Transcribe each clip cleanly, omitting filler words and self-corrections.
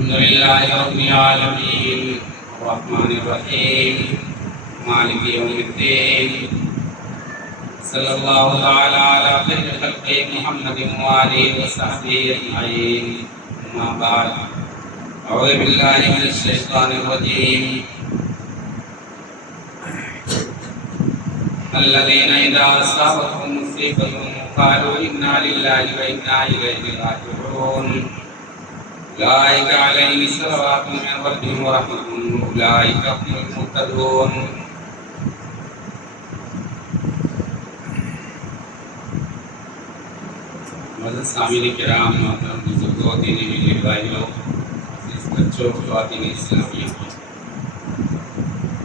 الحمدللہ رب العالمین الرحمن الرحیم مالک یوم الدین صلی اللہ تعالی علی خیر خلق محمد وآلہ وصحبہ اجمعین اما بعد اعوذ باللہ من الشیطان الرجیم الذین اذا اصابتهم مصیبۃ قالوا انا للہ وانا الیہ راجعون اولئک علیہم صلوات من ربہم ورحمۃ اولئک هم المہتدون۔ معزز سامعین کرام، محترم بزرگوں، دینی میٹھے بھائیوں، عزیز بچوں، خواتین اسلامیہ،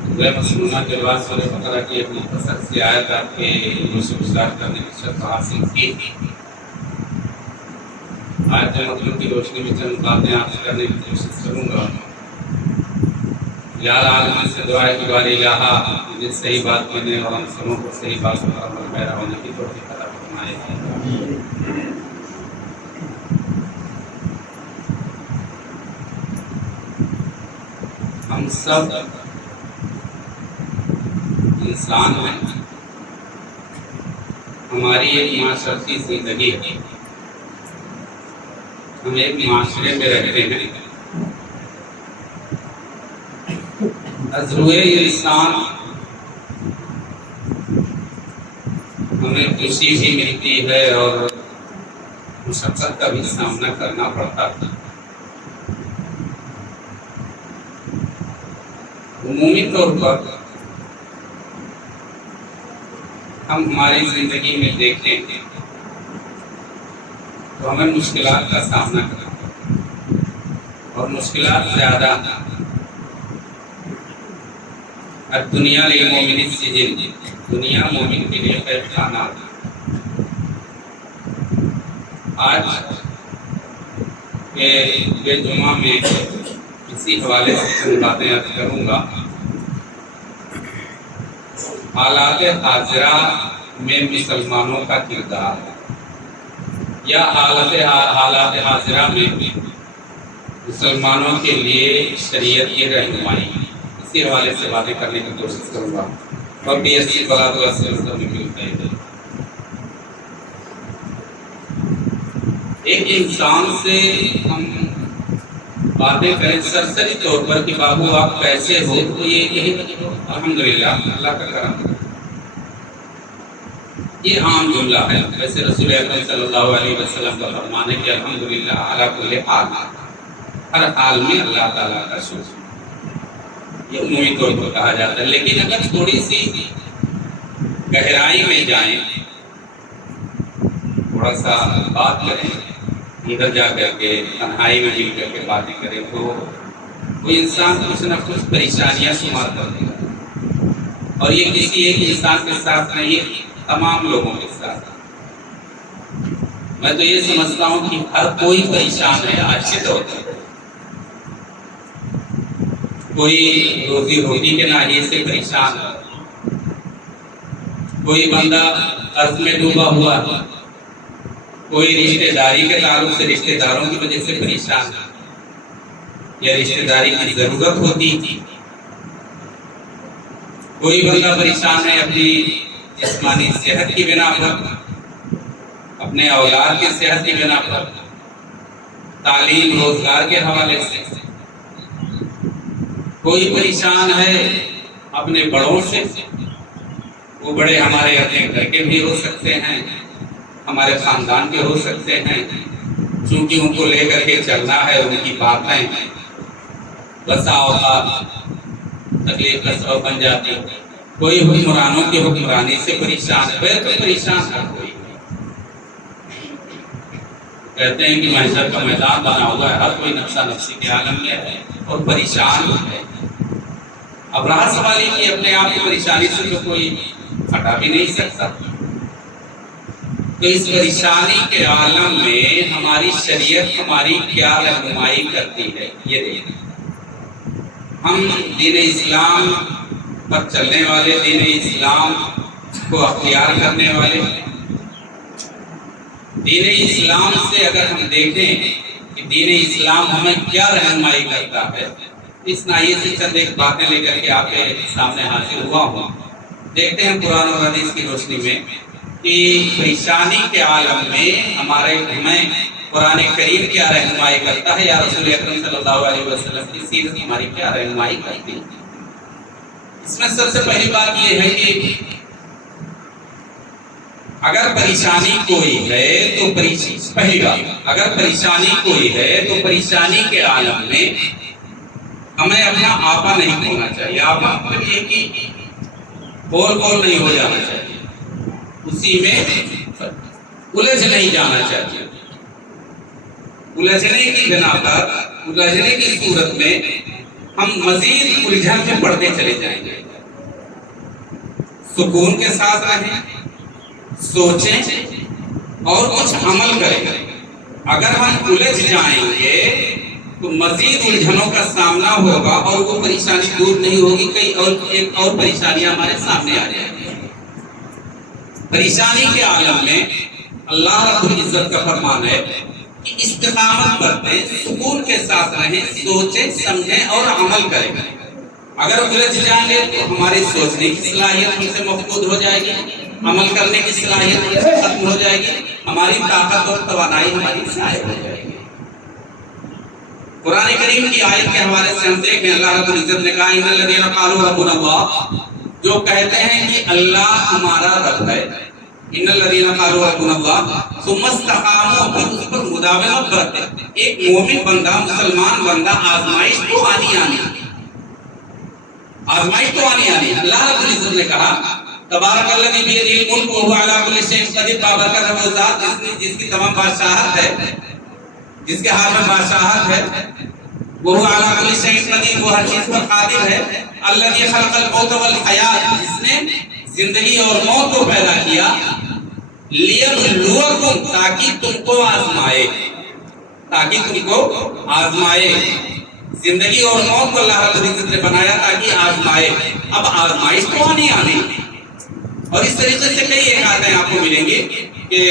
سورہ مسنونہ کے بعد سورہ بقرہ کی ایک مختصر سی آیت آپ کے روش گزار کرنے کی شرف حاصل کی۔ آیت مطلب کی روشنی میں چند باتیں آپ سے کرنے کی کوشش کروں گا۔ یا عالمین سے دعا ہے کہ بار الہا مجھے صحیح بات کہنے اور ہم سبوں کو صحیح بات پر عمل پیرا ہونے کی توفیق عطا فرمائے۔ ہم سب انسان ہیں، ہماری ایک معاشرتی زندگی ہے، ہم ایک معاشرے میں رہتے ہیں۔ از روئے انسان ہمیں خوشی بھی ملتی ہے اور مشقت کا بھی سامنا کرنا پڑتا ہے۔ عمومی طور پر ہم ہماری زندگی میں دیکھتے ہیں تو ہمیں مشکلات کا سامنا کرنا پڑتا ہے، اور مشکلات زیادہ دنیا للمومن السجن، دنیا مومن کے لیے قید خانہ۔ آج کے جمعہ میں اسی حوالے سے چند باتیں عرض کروں گا۔ حالات حاضرہ میں مسلمانوں کا کردار، یا حالات حاضرہ میں مسلمانوں کے لیے شریعت کی رہنمائی، اسی حوالے سے باتیں کرنے کی کوشش کروں گا۔ اور BSc بلاد سے ایک انسان سے ہم باتیں کریں سرسری طور پر کہ بابو آپ کیسے ہو، تو یہی الحمدللہ اللہ کا کرم، یہ عام جملہ ہے۔ ویسے رسول اکرم صلی اللہ علیہ وسلم کا فرمان ہے کہ الحمدللہ علی کل حال، ہر حال میں اللہ تعالیٰ کا شکر، یہ عمومی طور پر کہا جاتا ہے۔ لیکن اگر تھوڑی سی گہرائی میں جائیں، تھوڑا سا بات کریں، اندر جا کر کے تنہائی میں مل کر کے باتیں کریں، تو وہ انسان کچھ نہ کچھ پریشانیاں شمار کر دے گا، اور یہ کسی ایک انسان کے ساتھ نہیں، تمام لوگوں کے ساتھ۔ میں تو یہ سمجھتا ہوں کہ ہر کوئی پریشان ہے آج کے دور میں، کوئی روزی روٹی کے ناحیے سے پریشان ہے، کوئی بندہ قرض میں ڈوبا ہوا ہے، کوئی رشتہ داری کے تعلق سے رشتہ داروں کی وجہ سے پریشان ہے، یا رشتہ داری کی ضرورت ہوتی تھی، کوئی بندہ پریشان ہے اپنی جسمانی صحت کی بنا پر، اپنے اولاد کی صحت کی بنا پر، تعلیم روزگار کے حوالے سے، کوئی پریشان ہے اپنے بڑوں سے، وہ بڑے ہمارے اپنے گھر کے بھی ہو سکتے ہیں، ہمارے خاندان کے ہو سکتے ہیں، چونکہ ان کو لے کر کے چلنا ہے، ان کی باتیں بسا اوقات تکلیف کا سبب بن جاتی۔ کوئی حکمرانوں کی حکمرانی سے پریشان ہے، تو پریشان ہے کوئی، کہتے ہیں کہ معاشر کا میدان بنا ہوا ہے، ہر کوئی نفسہ نفسی کے عالم میں ہے اور پریشان ہے۔ اب رہا سوال یہ کہ اپنے آپ کی پریشانی سے تو کوئی ہٹا بھی نہیں سکتا، تو اس پریشانی کے عالم میں ہماری شریعت ہماری کیا رہنمائی کرتی ہے، یہ دیکھیں۔ ہم دین اسلام پر چلنے والے، دین اسلام کو اختیار کرنے والے، دین اسلام سے اگر ہم دیکھیں کہ دین اسلام ہمیں کیا رہنمائی کرتا ہے، اس ناحیے سے چند ایک باتیں لے کر کے آپ کے سامنے حاضر ہوا ہوں۔ دیکھتے ہیں قرآن اور حدیث کی روشنی میں کہ پریشانی کے عالم میں ہمیں قرآن کریم کیا رہنمائی کرتا ہے، یا رسول اکرم صلی اللہ علیہ وسلم کی سیرت ہماری کیا رہنمائی کرتی ہے۔ اس میں سب سے پہلی بات یہ ہے کہ اگر پریشانی کوئی ہے تو پہلی بات، اگر پریشانی کوئی ہے تو پریشانی کے عالم میں ہمیں اپنا آپا نہیں کھونا چاہیے۔ آپا مطلب یہ کہ بول نہیں ہو جانا چاہیے، اسی میں الجھ نہیں جانا چاہیے۔ الجھنے کی بنا پر، الجھنے کی صورت میں ہم مزید الجھن میں پڑتے چلے جائیں گے۔ سکون کے ساتھ رہیں، سوچیں اور کچھ عمل کریں۔ اگر ہم الجھ جائیں گے تو مزید الجھنوں کا سامنا ہوگا اور وہ پریشانی دور نہیں ہوگی، کئی ایک اور پریشانیاں ہمارے سامنے آ جائیں گی۔ پریشانی کے عالم میں اللہ رب العزت کا فرمان ہے کہ استقامت برتیں، سکون کے ساتھ رہیں، سوچیں، سمجھیں اور عمل کریں۔ اگر الجھ جائیں گے تو ہماری سوچنے کی صلاحیت ہم سے مفقود ہو جائے گی، عمل کرنے کی صلاحیت ہم سے ختم ہو جائے گی، ہماری طاقت اور توانائی ہماری ضائع ہو جائے گی۔ قرآن کریم کی آیت کے حوالے سے ہم دیکھیں، اللہ رب العزت نے کہا ان الذین قالوا ربنا اللہ، جو کہتے ہیں کہ اللہ ہمارا رب ہے، ان الذین قالوا ربنا اللہ ثم استقاموا، پھر اس پر مداومت برتے۔ ایک مومن بندہ، مسلمان بندہ، آزمائش تو آنی اللہ رب العزت نے کہا تبارک الذی بیدہ الملک وہو علی کل شیء قدیر، بابرکت ہے وہ ذات جس کی تمام بادشاہت ہے، جس کے ہاتھ میں بادشاہت ہے، وہ علی کل شیء قدیر، وہ ہر چیز پر قادر ہے۔ الذی خلق الموت والحیات، جس نے زندگی اور موت کو پیدا کیا، لیبلوکم، تاکہ تم کو آزمائے، زندگی اور موت کو اللہ رب العزت نے بنایا تاکہ آزمائے۔ اب آزمائش تو آنی اور اس طریقے سے کئی ایک آیتیں آپ کو ملیں گی کہ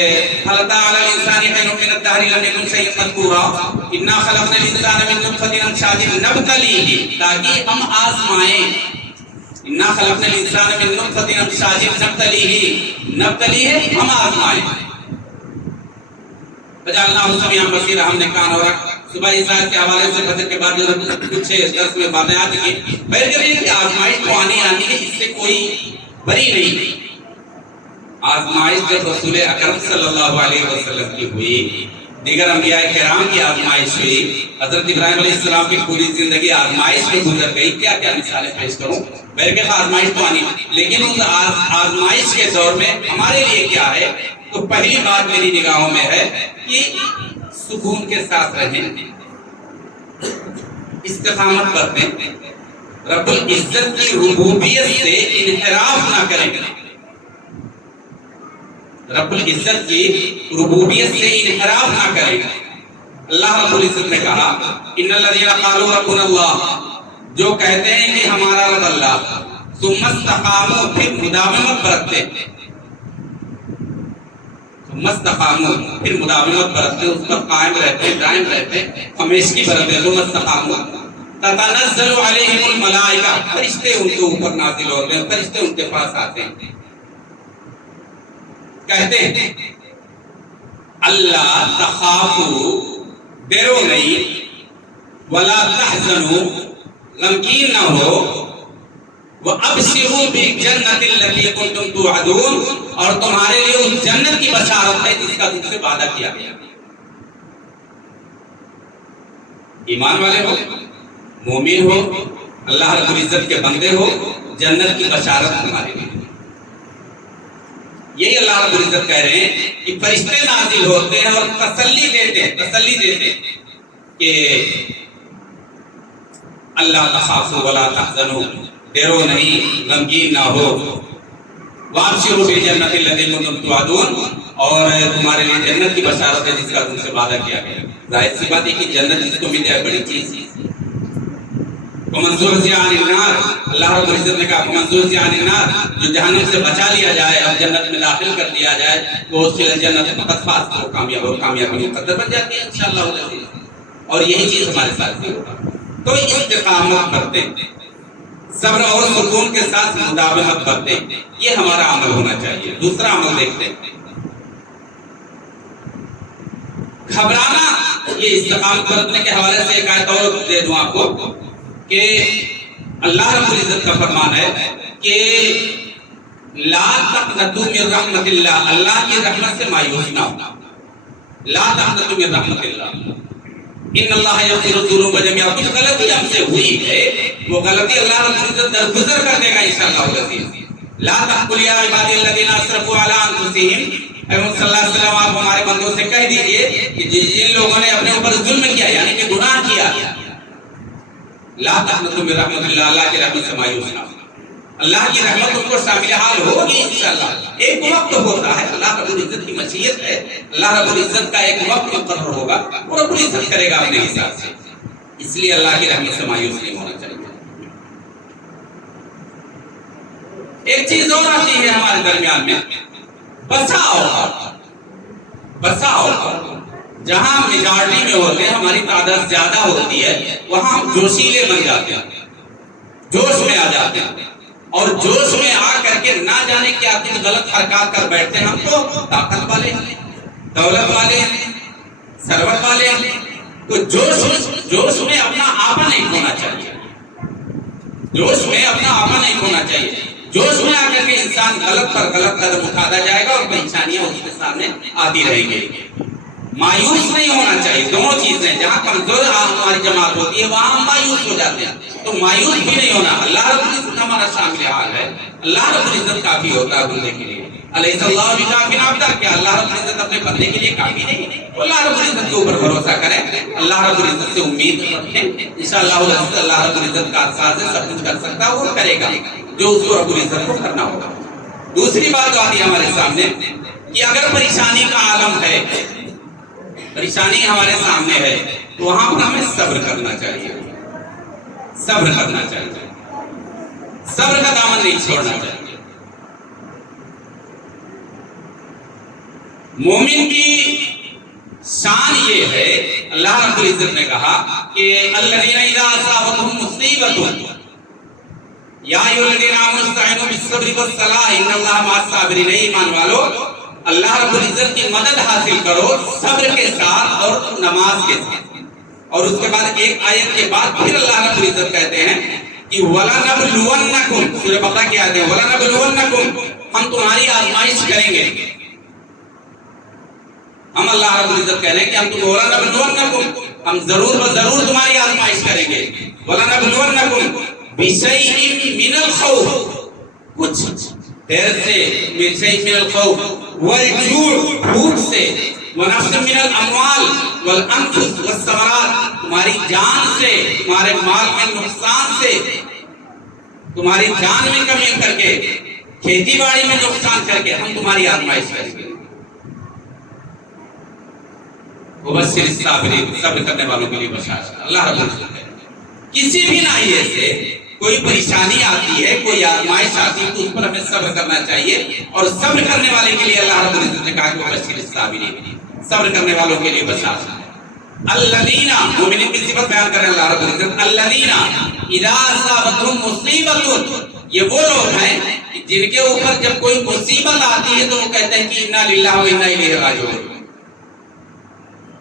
هل أتى على الإنسان حين من الدهر لم يكن شيئا مذكورا إنا خلقنا الإنسان من نطفة أمشاج نبتليه، تاکہ ہم آزمائیں۔ انا خلقنا الإنسان من نطفة أمشاج نبتليه، ہم آزمائیں۔ فجعلناه سميعا بصيرا، ہم نے کان اور صبح عیسیٰ کے حوالے سے فجر کے بعد جو کچھ درس میں باتیں آتی ہیں، بہرکلی کہ آزمائش تو آنی ہے، اس سے کوئی بری نہیں۔ آزمائش جب رسول اکرم صلی اللہ علیہ وسلم کی ہوئی، دیگر انبیاء کرام کی آزمائش ہوئی، حضرت ابراہیم علیہ السلام کی پوری زندگی آزمائش میں گزر گئی، کیا کیا مثالیں پیش کروں، بہرکلی آزمائش تو آنی ہے، لیکن اس آزمائش کے دور میں ہمارے لیے کیا ہے؟ تو پہلی بات میری نگاہوں میں ہے کہ سکون کے ساتھ رہیں، استقامت برتیں، رب العزت کی ربوبیت سے انحراف نہ کریں، رب العزت کی ربوبیت سے انحراف نہ کریں۔ اللہ رب العزت نے کہا ان الذین قالوا ربنا اللہ، جو کہتے ہیں کہ ہمارا رب اللہ، ثم استقاموا، پھر مداومت برتتے، پھر مداومت برتتے، اس پر قائم رہتے، دائم رہتے، ہمیشگی برتتے، ثم استقاموا تتنزل علیہم الملائکہ، فرشتے ان کے اوپر نازل ہوتے ہیں، فرشتے ان کے پاس آتے ہیں، کہتے ہیں اللہ تخافوا، ڈرو نہیں، ولا تحزنوا، غمگین نہ ہو، وَأَبْشِرُوا بِالْجَنَّةِ الَّتِي كُنْتُمْ تُوعَدُونَ، اور تمہارے لیے اس جنت کی بشارت ہے جس کا تم سے وعدہ کیا گیا۔ ایمان والے ہو، مومن ہو، اللہ رب العزت کے بندے ہو، جنت کی بشارت تمہارے لیے۔ یہی اللہ رب العزت کہہ رہے ہیں کہ فرشتے نازل ہوتے ہیں اور تسلی دیتے کہ اللہ تخافوا ولا تحزنوا، ڈرو نہیں، غمگین نہ ہو، وابشروا بالجنۃ التي كنتم توعدون، اور تمہارے لیے جنت کی بشارت ہے جس کا تم سے وعدہ کیا گیا۔ ظاہر سی بات ہے کہ جنت جس کو مل جائے بڑی چیز ہے۔ ومن زحزح عن النار، اللہ رب العزت نے کہا ومن زحزح عن النار، جو جہنم سے بچا لیا جائے اور جنت میں داخل کر دیا جائے، وہ اس کے جنت فقط فاز، وہ کامیابی مقدر بن جاتی ہے انشاءاللہ العزیز۔ اور یہی چیز ہمارے ساتھ بھی ہوگا. تو استقامت برتے، صبر اور سکون کے ساتھ مداومت برتے، یہ ہمارا عمل ہونا چاہیے. دوسرا عمل دیکھتے ہیں، گھبرانا. یہ استقامت برتنے کے حوالے سے ایک آیت اور دے دوں آپ کو کہ اللہ رب العزت کا فرمان ہے کہ لا تقنطوا من رحمت اللہ، اللہ کی رحمت سے مایوس نہ ہو. لا تقنطوا من رحمت اللہ، ان اللہ یغفر الذنوب جميعا. کچھ غلطی ہم سے ہوئی ہے، وہ غلطی اللہ رب العزت درگزر کر دے گا انشاءاللہ العزیز. لا تقل یا عبادی الذین اسرفوا علی انفسہم، اے محمد صلی اللہ علیہ وسلم آپ ہمارے بندوں سے کہہ دیجئے کہ جن لوگوں نے اپنے اوپر ظلم کیا یعنی کہ گناہ کیا، لا تقنطوا من رحمت اللہ، اللہ کی رحمت سے مایوس نہ ہو. اللہ کی رحمت ان کو شامل حال ہوگی انشاءاللہ. ایک وقت ہوتا ہے، اللہ رب العزت کی مشیت ہے، اللہ رب العزت کا ایک وقت مقرر ہوگا، وہ رب العزت کرے گا اپنے حساب سے. اس لیے اللہ کی رحمت سے مایوس نہیں ہونا چاہیے. ایک چیز اور آتی ہے ہمارے درمیان میں، بسا اوقات جہاں میجارٹی میں ہوتے ہیں، ہماری تعداد زیادہ ہوتی ہے، وہاں ہم جوشیلے بن جاتے ہیں، جوش میں آ جاتے ہیں، اور جوش میں آ کر کے نہ جانے کیا کچھ غلط حرکات کر بیٹھتے ہیں. ہم تو طاقت والے ہیں، دولت والے ہیں، ثروت والے ہیں، تو جوش میں اپنا آپا نہیں کھونا چاہیے. جوش میں اپنا آپا نہیں کھونا چاہیے. جوش میں آ کر کے انسان غلط پر غلط قدم اٹھاتا جائے گا اور پریشانیاں اس کے سامنے آتی رہیں گی. مایوس نہیں ہونا چاہیے. دونوں چیزیں، جہاں کمزور ہماری جماعت ہوتی ہے وہاں ہم مایوس ہو جاتے ہیں، تو مایوس بھی نہیں ہونا. اللہ رب العزت ہمارا شامل حال ہے، اللہ رب العزت کافی ہوتا ہے بندے کے لیے. الیس اللہ بکافٍ عبدہ، کیا اللہ رب العزت اپنے بندے کے لیے کافی نہیں؟ اللہ رب العزت کے اوپر بھروسہ کریں، اللہ رب العزت سے امید رکھیں. انشاءاللہ اللہ رب العزت کا ساتھ سب کچھ کر سکتا ہے، وہ کرے گا جو اس کو رب العزت کو کرنا ہوگا. دوسری بات جو آتی ہے ہمارے سامنے کہ اگر پریشانی کا عالم ہے، پریشانی ہمارے سامنے ہے، تو وہاں پر ہمیں صبر کرنا چاہیے. صبر کرنا چاہیے، صبر کا دامن نہیں چھوڑنا چاہیے. مومن کی شان یہ ہے، اللہ رب العزت نے کہا کہ الذین اذا اصابتهم مصیبۃ یا ایھا الذین آمنوا استعینوا بالصبر والصلاۃ ان اللہ مع الصابرین. ایمان والو، اللہ رب العزت کی مدد حاصل کرو صبر کے ساتھ اور نماز کے ساتھ. اور اس کے بعد ایک آیت کے بعد پھر اللہ رب العزت کہتے ہیں کہ وَلَنَبْلُوَنَّكُمْ، سورہ بقرہ کی آیت ہے وَلَنَبْلُوَنَّكُمْ، ہم تمہاری آزمائش کریں گے. ہم اللہ رب العزت کہہ رہے ہیں کہ ہم تم وَلَنَبْلُوَنَّكُمْ، ہم ضرور بضرور تمہاری آزمائش کریں گے. وَلَنَبْلُوَنَّكُمْ بِشَيْءٍ مِّنَ الْخَوْفِ، کچھ دیر سے، بِشَيْءٍ مِّنَ الْخَوْفِ وَالْجُوعِ، بھوک سے، وَنَقْصٍ مِّنَ الْأَمْوَالِ وَالْأَنفُسِ وَالثَّمَرَاتِ، تمہاری جان سے، تمہارے مال میں نقصان سے، تمہاری جان میں کمی کر کے، کھیتی باڑی میں نقصان کر کے ہم تمہاری آزمائش کریں گے. وَبَشِّرِ الصَّابِرِينَ، صبر کرنے والوں کے لیے بشارت. اللہ رب العزت ہے کسی بھی ناحیے سے کوئی پریشانی آتی ہے، کوئی آزمائش آتی ہے، تو اس پر ہمیں صبر کرنا چاہیے. اور صبر کرنے والے کے لیے اللہ رب العزت نے کہا کہ وَبَشِّرِ الصَّابِرِينَ، صبر کرنے والوں کے لیے بشارت. الذین، مومنین کی صفت بیان کر رہے ہیں اللہ رب العزت. الذین اذا اصابتهم مصیبۃ، یہ وہ لوگ ہیں جن کے اوپر جب کوئی مصیبت آتی ہے تو وہ کہتے ہیں کہ انا للہ و انا الیہ راجعون.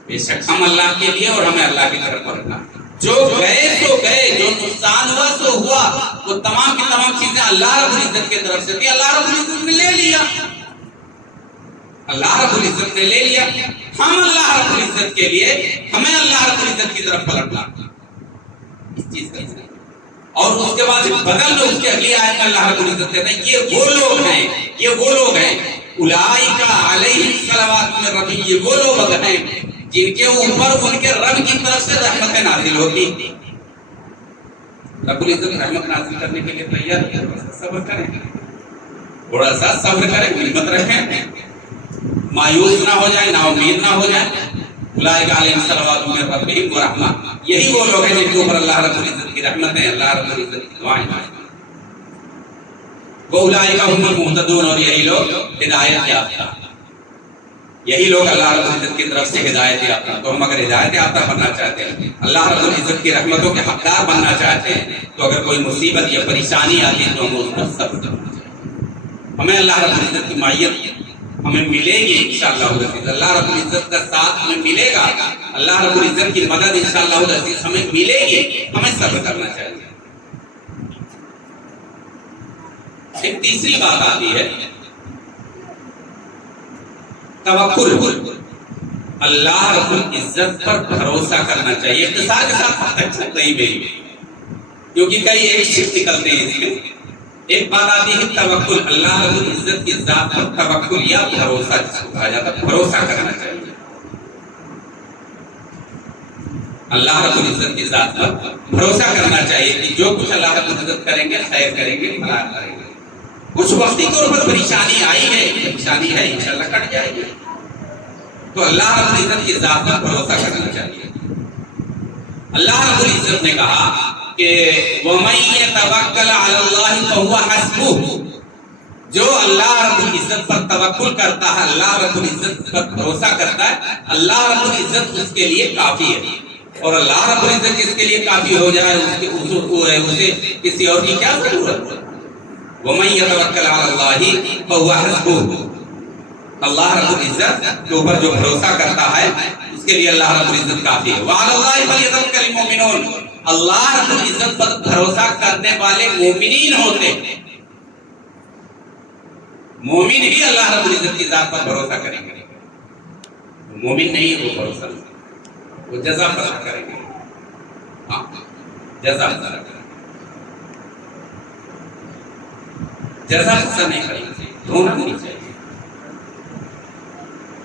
بے شک ہم اللہ کے لیے اور ہمیں اللہ کی طرف پلٹنا. جو گئے تو گئے، جو نقصان ہوا تو ہوا، وہ تمام کی تمام چیزیں اللہ رب العزت کی طرف سے تھی. اللہ رب العزت نے لے لیا، اللہ رب العزت نے لے لیا. ہم اللہ رب العزت کے لیے، ہمیں اللہ رب العزت کی طرف پلٹنا اس چیز کا. اور اس کے بعد بدل میں اس کے اگلی آیت میں اللہ رب العزت کہتے ہیں یہ وہ لوگ ہیں، یہ وہ لوگ ہیں اولئک علیہم صلوات من ربہم، یہ وہ لوگ ہیں جن کے اوپر ان کے رب کی طرف سے رحمتیں نازل ہوتی. رب العزت رحمت نازل کرنے کے لیے تیار ہے، صبر کریں، تھوڑا سا صبر کریں، ہمت رکھیں، مایوس نہ ہو جائیں، نا امید نہ ہو جائیں. اولئک علیہم صلوات من ربہم ورحمہ، یہی وہ لوگ ہیں جن کے اوپر اللہ رب العزت کی رحمتیں، اللہ رب العزت کی دعائیں. وَأُولَئِکَ هُمُ الْمُهْتَدُونَ، اور یہی لوگ ہدایت یافتہ. یہی لوگ اللہ رب العزت کی طرف سے ہدایت یافتہ، تو ہم اگر ہدایت یافتہ بننا چاہتے ہیں، اللہ رب العزت کی رحمتوں کے حقدار بننا چاہتے ہیں، تو اگر کوئی مصیبت یا پریشانی آتی ہے تو ہم اس پر صبر کرنا چاہیے۔ ہمیں اللہ رب العزت کی معیت ہمیں ملے گی انشاءاللہ العزیز، اللہ رب العزت کا ساتھ ہمیں ملے گا، اللہ رب العزت کی مدد انشاءاللہ العزیز ہمیں ملے گی، ہمیں صبر کرنا چاہیے۔ ایک تیسری بات آتی ہے توکل، اللہ رب العزت پر بھروسہ کرنا چاہیے۔ اختصار کے ساتھ حد تک سکتا ہی میری، کیونکہ کئی ایک شفٹ نکلتے ہیں اس میں۔ ایک بات آتی ہے توکل، اللہ رب العزت کی ذات پر توکل یا بھروسہ جس کو کہا جاتا ہے، بھروسہ کرنا چاہیے۔ اللہ رب العزت کی ذات پر بھروسہ کرنا چاہیے کہ جو کچھ اللہ رب العزت کریں گے خیر کریں گے، بھلا کریں گے۔ کچھ وقتی طور پر پریشانی آئی ہے، پریشانی ہے، انشاءاللہ کٹ جائے گی، تو اللہ رب العزت کی ذات پر بھروسہ کرنا چاہیے۔ اللہ رب العزت نے کہا کہ وَمَن يَتَوَكَّلْ عَلَى اللَّهِ فَهُوَ حَسْبُهُ، جو اللہ رب العزت پر توکل کرتا ہے، اللہ رب العزت پر بھروسہ کرتا ہے، اللہ رب العزت اس کے لیے کافی ہے۔ اور اللہ رب العزت جس کے لیے کافی ہو جائے اسے کسی اور کی کیا ضرورت ہے؟ وَمَن يَتَوَكَّلْ عَلَى اللَّهِ فَهُوَ حَسْبُهُ، اللہ رب العزت کے اوپر جو بھروسہ کرتا ہے اس کے لیے اللہ رب العزت کافی ہے۔ وَعَلَى اللَّهِ فَلْيَتَوَكَّلِ الْمُؤْمِنُونَ، اللہ رب العزت پر بھروسہ کرنے والے مومنین ہوتے ہیں، مومن ہی اللہ رب العزت کی ذات پر بھروسہ کریں گے، مومن نہیں وہ بھروسہ نہیں، وہ جزا فضا کریں گے، ہاں جزا فضا کریں گے، جزا فضا نہیں کریں گے، رونا نہیں چاہیے،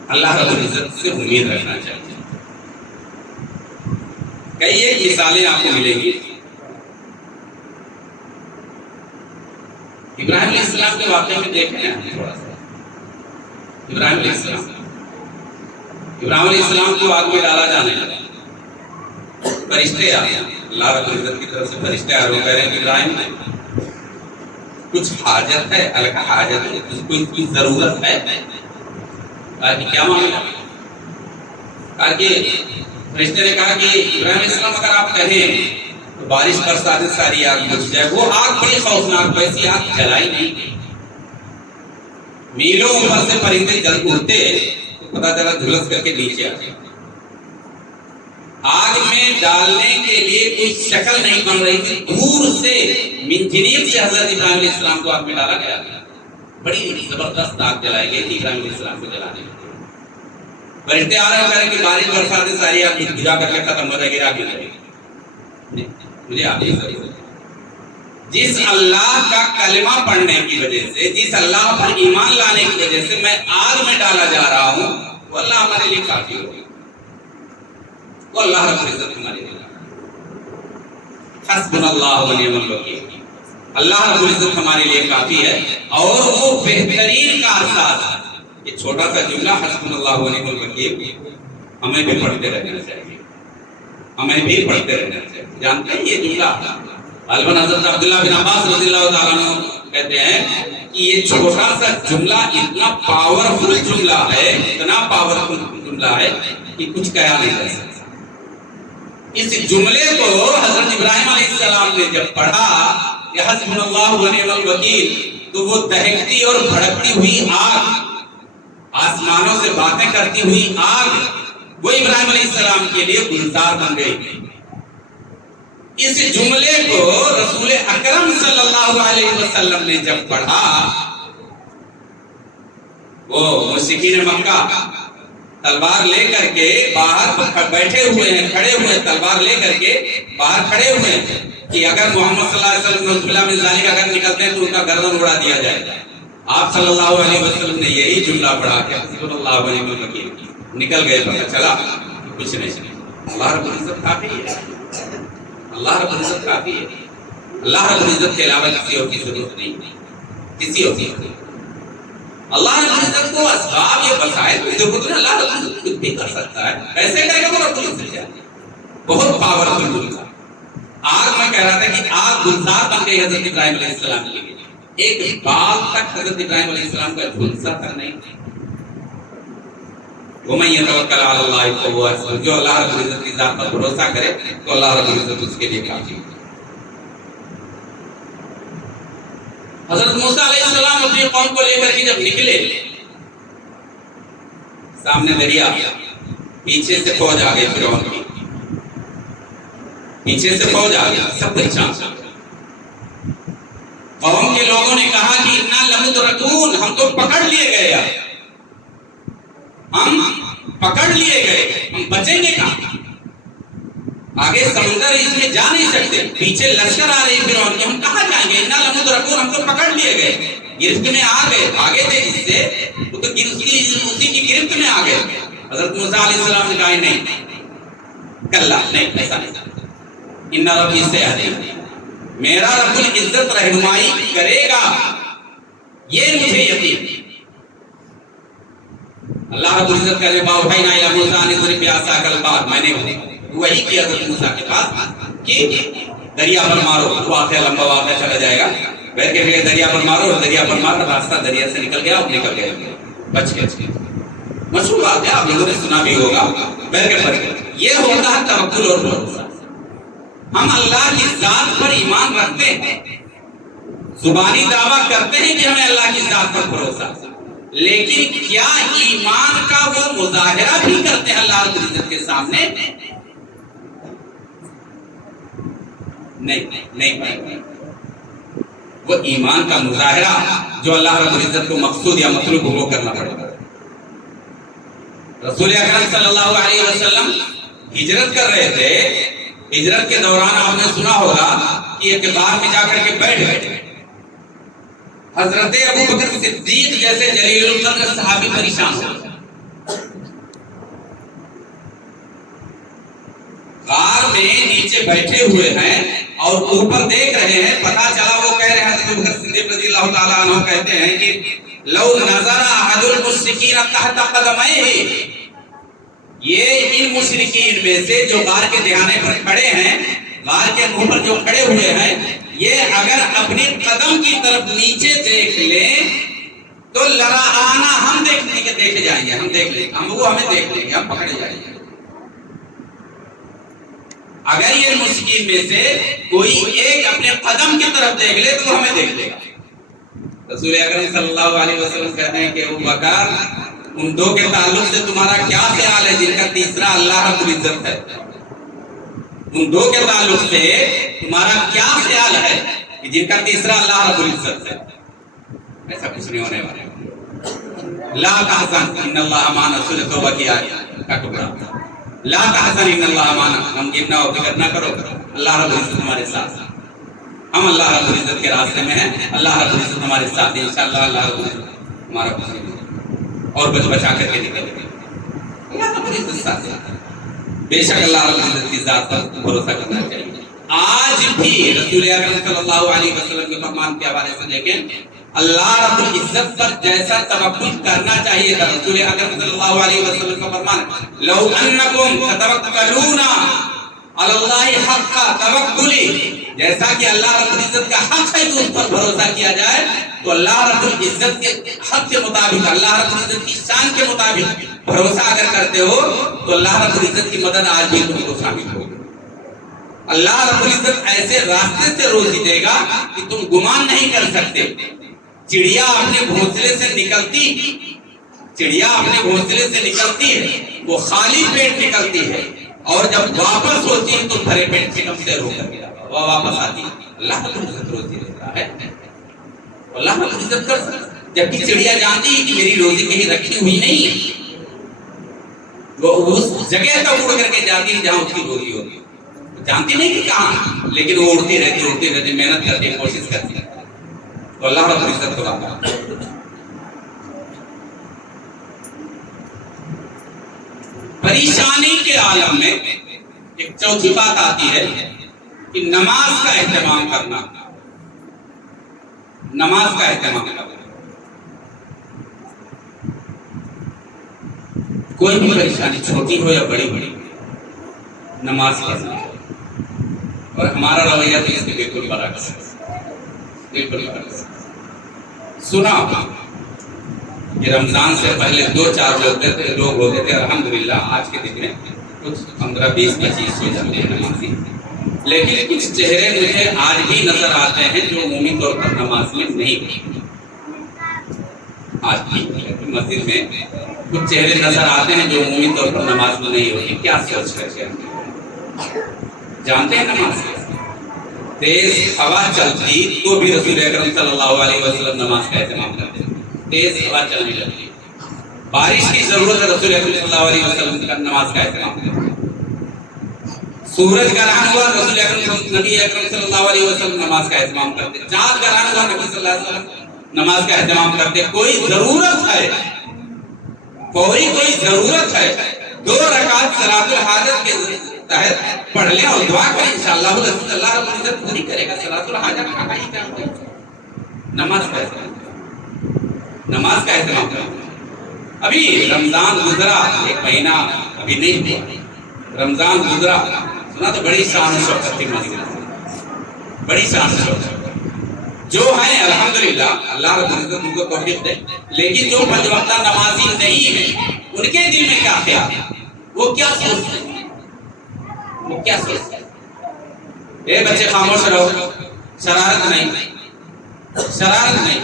اللہ رب العزت سے امید رکھنا چاہیے۔ کئی ایک مثالیں آپ کو ملیں گی۔ ابراہیم علیہ السلام کے واقعے میں دیکھیں ہیں تھوڑا سا۔ ابراہیم علیہ السلام کو آگ میں ڈالا جانے لگا، فرشتے آئے، اللہ رب العزت کی طرف سے فرشتے آئے، وہ کہہ رہے ہیں کہ ابراہیم کچھ حاجت ہے، الگ حاجت ہے، کوئی ضرورت ہے؟ کہا کہ کیا معاملہ؟ کہا کہ فرشتے نے کہا کہ ابراہیم علیہ السلام اگر آپ کہیں تو بارش برسا دے، ساری آگ بجھ جائے۔ وہ آگ بڑی خوفناک، ویسی آگ جلائی نہیں گئی، میلوں اوپر سے پرندے جل اڑتے تو پتہ چلا جھلس کر کے نیچے آ گئے۔ آگ میں ڈالنے کے لیے کوئی شکل نہیں بن رہی تھی، دور سے منجنیب سے حضرت ابراہیم علیہ السلام کو آگ میں ڈالا گیا، بڑی زبردست آگ جلائی گئی تھی ابراہیم علیہ السلام کو جلانے میں۔ فرشتے آ رہے ہیں کہ بارش برسا دے، ساری آگ بجھا کر کے ختم ہو جائے گی، آگ لگے گی۔ مجھے آپ جس اللہ کا کلمہ پڑھنے کی وجہ سے، جس اللہ پر ایمان لانے کی وجہ سے میں آگ میں ڈالا جا رہا ہوں، وہ اللہ ہمارے لیے کافی ہوگی، وہ اللہ رب العزت ہمارے لیے حسبنا اللہ ونعم الوکیل، اللہ رب العزت ہمارے لیے کافی ہے، اور وہ بہترین کارساز ہے۔ یہ چھوٹا سا جملہ حسبنا اللہ ونعم الوکیل ہمیں بھی پڑھتے رہنا چاہیے، ہمیں بھی پڑھتے رہنا چاہیے۔ جانتے ہیں یہ جملہ غالباً حضرت عبداللہ بن عباس رضی اللہ تعالیٰ عنہ کہتے ہیں کہ یہ چھوٹا سا جملہ اتنا پاورفل جملہ ہے، اتنا پاورفل جملہ ہے کہ کچھ کہا نہیں جا سکتا۔ اس جملے کو حضرت ابراہیم علیہ السلام نے جب پڑھا کہ حسبنا اللہ ونعم الوکیل، تو وہ دہکتی اور بھڑکتی ہوئی آگ، آسمانوں سے باتیں کرتی ہوئی آگ، وہ ابراہیم علیہ السلام کے لیے گلزار بن گئی۔ اس جملے کو رسول اکرم صلی اللہ علیہ وسلم نے جب پڑھا، وہ مشرکین مکہ تلوار لے کر کے باہر بیٹھے ہوئے ہیں، کھڑے ہوئے ہیں، تلوار لے کر کے باہر کھڑے ہوئے ہیں کہ اگر محمد صلی اللہ علیہ وسلم رسول اللہ من ذالک اگر نکلتے ہیں تو ان کا گردن اڑا دیا جائے گا۔ آپ صلی اللہ علیہ وسلم نے یہی جملہ پڑھا کہ حسبنا اللہ ونعم الوکیل، نکل گئے، پتہ چلا کچھ نہیں۔ اللہ رب العزت کافی ہے، اللہ رب العزت کافی ہے، اللہ رب العزت کے علاوہ کسی اور کی ضرورت نہیں، کسی اور کی ضرورت۔ اللہ رب العزت کو اسباب یہ وسائل کی ضرورت ہے، اللہ رب العزت کچھ بھی کر سکتا ہے، ایسے کہے گا وہ رب العزت ہے، بہت پاورفل جملہ۔ آگ میں کہہ رہا تھا کہ آگ گلزار بن گئی حضرت ابراہیم علیہ السلام کے لیے، ایک بال تک حضرت ابراہیم علیہ السلام کا جھلسا تک نہیں تھا۔ وَمَن يَتَوَكَّلْ عَلَى اللَّهِ فَهُوَ حَسْبُهُ، جو اللہ رب العزت کی ذات پر بھروسہ کرے تو اللہ رب العزت اس کے لیے کافی ہے۔ حضرت موسیٰ علیہ السلام اپنی قوم کو لے کر کے جب نکلے، سامنے دریا، پیچھے سے فوج آ گئی فرعون کی، پیچھے سے فوج آ گئی، سب پریشان۔ قوم کے لوگوں نے کہا کہ اِنَّا لَمُدْرَكُونَ، ہم تو پکڑ لیے گئے، ہم پکڑ لیے گئے، ہم بچیں گے کہاں؟ آگے سمندر اس میں جا نہیں سکتے، پیچھے لشکر آ رہی فرعون کی، ہم کہاں جائیں گے؟ اِنَّا لَمُدْرَكُونَ، ہم تو پکڑ لیے گئے، گرفت میں آ گئے، بھاگے تھے جس سے وہ تو اسی کی گرفت میں آ گئے۔ حضرت موسیٰ علیہ السلام نے کہا نہیں، کلا نہیں، ایسا نہیں، اِنَّ رَبِّي سَيَهْدِينِ، میرا رب العزت رہنمائی کرے گا، یہ مجھے یقین۔ اللہ رب العزت کہتے ہیں وَأَوْحَيْنَا إِلَىٰ مُوسَىٰ أَنِ اضْرِب بِّعَصَاكَ الْبَحْرَ، میں نے وہی کیا حضرت موسیٰ کے پاس کہ دریا پر مارو، واقعہ لمبا واقعہ چلا جائے گا، بیٹھ کے دریا پر مارو، اور دریا پر مارو، راستہ دریا سے نکل گیا اور نکل گیا، بچ گئے۔ مشہور واقعہ آپ لوگوں نے سنا بھی ہوگا، بیٹھ کے پڑھ گئے۔ یہ ہوتا ہے توکل اور بھروسہ۔ ہم اللہ کی ذات پر ایمان رکھتے ہیں، زبانی دعویٰ کرتے ہیں کہ ہمیں اللہ کی ذات پر بھروسہ، لیکن کیا ایمان کا وہ مظاہرہ بھی کرتے ہیں اللہ رب العزت کے سامنے؟ نہیں، وہ ایمان کا مظاہرہ جو اللہ رب العزت کو مقصود یا مطلوب وہ کرنا پڑے گا۔ رسول اکرم صلی اللہ علیہ وسلم ہجرت کر رہے تھے، ہجرت کے دوران آپ نے سنا ہوگا کہ ایک غار میں جا کر کے بیٹھ گئے، حضرت ابو بکر صدیق جیسے جلیل القدر صحابی پریشان ہو گئے، غار میں نیچے بیٹھے ہوئے ہیں اور اوپر دیکھ رہے ہیں، پتا چلا وہ کہہ رہے ہیں، حضرت ابو بکر صدیق رضی اللہ تعالیٰ عنہ کہتے ہیں کہ لو نظر احد المشرکین تحت قدميه، یہ ان مشرکین میں سے جو غار کے دہانے پر کھڑے ہیں، غار کے منہ پر جو کھڑے ہوئے ہیں، یہ اگر اپنی قدم کی طرف نیچے دیکھ لیں تو لرآنا، ہم دیکھے جائیں گے، ہم دیکھ لیں گے، وہ ہمیں دیکھ لیں گے، ہم پکڑے جائیں گے۔ اگر یہ مشرکین میں سے کوئی ایک اپنے قدم کی طرف دیکھ لے تو ہمیں دیکھ لے گا۔ رسول اکرم صلی اللہ علیہ وسلم کہتے ہیں کہ ابو بکر، ان دو کے تعلق سے تمہارا کیا خیال ہے جن کا تیسرا اللہ رب العزت ہے؟ ان دو کے تعلق سے تمہارا کیا خیال ہے کہ جن کا تیسرا اللہ رب العزت ہے؟ ایسا کچھ نہیں ہونے والا۔ لا تحزن ان اللہ معنا، سورۃ توبہ کی آیت کا ٹکڑا، لا تحزن ان اللہ معنا، ہم گرنا و فکر نہ کرو، اللہ رب العزت ہمارے ساتھ، ہم اللہ رب العزت کے راستے میں ہیں، اللہ رب العزت ہمارے ساتھ ہے، انشاءاللہ اللہ رب العزت ہمارا خوشی اور بچا کر کے نکلے گا، اللہ رب العزت ساتھ ہے۔ بے شک اللہ رب العزت کی ذات پر بھروسہ کرنا چاہیے۔ آج بھی رسول اکرم صلی اللہ علیہ وسلم کے فرمان کے حوالے سے دیکھیں، اللہ رب العزت پر جیسا توکل کرنا چاہیے تھا، رسول اکرم صلی اللہ علیہ وسلم کا فرمان ہے لو انکم تتوکلون علی اللہ حق توکلی، جیسا کہ اللہ رب العزت کا حق ہے کہ اس پر بھروسہ کیا جائے، تو اللہ رب العزت کے حق کے مطابق، اللہ رب العزت کی شان کے مطابق بھروسہ اگر کرتے ہو تو اللہ رب العزت کی مدد آج بھی تم کو شامل ہوگی۔ اللہ رب العزت ایسے راستے سے روزی دے گا کہ تم گمان نہیں کر سکتے۔ چڑیا اپنے گھونسلے سے نکلتی ہے، وہ خالی پیٹ نکلتی ہے، اور جب واپس ہوتی ہے تو بھرے پیٹ چکم سے رو کر کے وہ واپس آتی ہے۔ اللہ رب العزت روزی دیتا ہے، اللہ رب العزت کر سکتا، جبکہ چڑیا جانتی ہے کہ میری روزی کہیں رکھی ہوئی نہیں ہے، وہ اس جگہ تک اڑ کر کے جاتی ہے جہاں اس کی روزی ہوتی ہے، جانتی نہیں کہ کہاں، لیکن وہ اڑتی رہتی، محنت کرتی، کوشش کرتی ہے، تو اللہ رب العزت کو لاتا ہے۔ پریشانی کے عالم میں ایک چوتھی بات آتی ہے کہ نماز کا اہتمام کرنا، نماز کا اہتمام کرنا، کوئی بھی پریشانی چھوٹی ہو یا بڑی، نماز پڑھنا، اور ہمارا رویہ تو اس کے بالکل برعکس ہے، بالکل برعکس۔ سنا کہ رمضان سے پہلے 2-4 لوگ ہوتے تھے، الحمدللہ آج کے دن میں کچھ 15, 20, 25 ہو جاتے ہیں نمازی، لیکن کچھ چہرے مجھے آج بھی نظر آتے ہیں جو عمومی طور پر نماز میں نہیں ہوتے. آج بھی مسجد میں کچھ چہرے نظر آتے ہیں جو عمومی طور پر نماز میں نہیں ہوتی. کیا سوچ کر کے جانتے ہیں نماز تیز ہوا چلتی تو بھی رسول اکرم صلی اللہ علیہ وسلم نماز کا اہتمام کرتے ہیں. تیز ہوا چلنے لگتی، بارش کی ضرورت ہے، رسول اکرم صلی اللہ علیہ وسلم کا نماز کا اہتمام کرتے ہیں. سورج گرہن ہوا، رسول نبی اکرم صلی اللہ علیہ وسلم نماز کا اہتمام کرتے. چاند گرہن ہوا، نبی صلی اللہ علیہ وسلم نماز کا اہتمام کرتے. کوئی ضرورت ہے، کوئی ضرورت ہے، 2 رکعت صلاۃ الحاجت کے تحت پڑھ لیں اور دعا کریں، انشاءاللہ اللہ رب العزت پوری کرے گا. صلاۃ الحاجت کا ہی کام ہے، نماز کا اہتمام کریں. ابھی رمضان گزرا، 1 مہینہ ابھی نہیں ہوا، رمضان گزرا، سنا تو بڑی شان و شوکت تھی مسجد میں، بڑی شان و شوکت. جو ہیں الحمدللہ اللہ رب العزت ان کو توفیق دے، لیکن جو 5 وقتہ نمازی نہیں ہیں ان کے دل میں کیا خیال ہے، وہ کیا سوچتے ہیں، وہ کیا سوچتے ہیں؟ اے بچے خاموش رہو، شرارت نہیں، شرارت نہیں.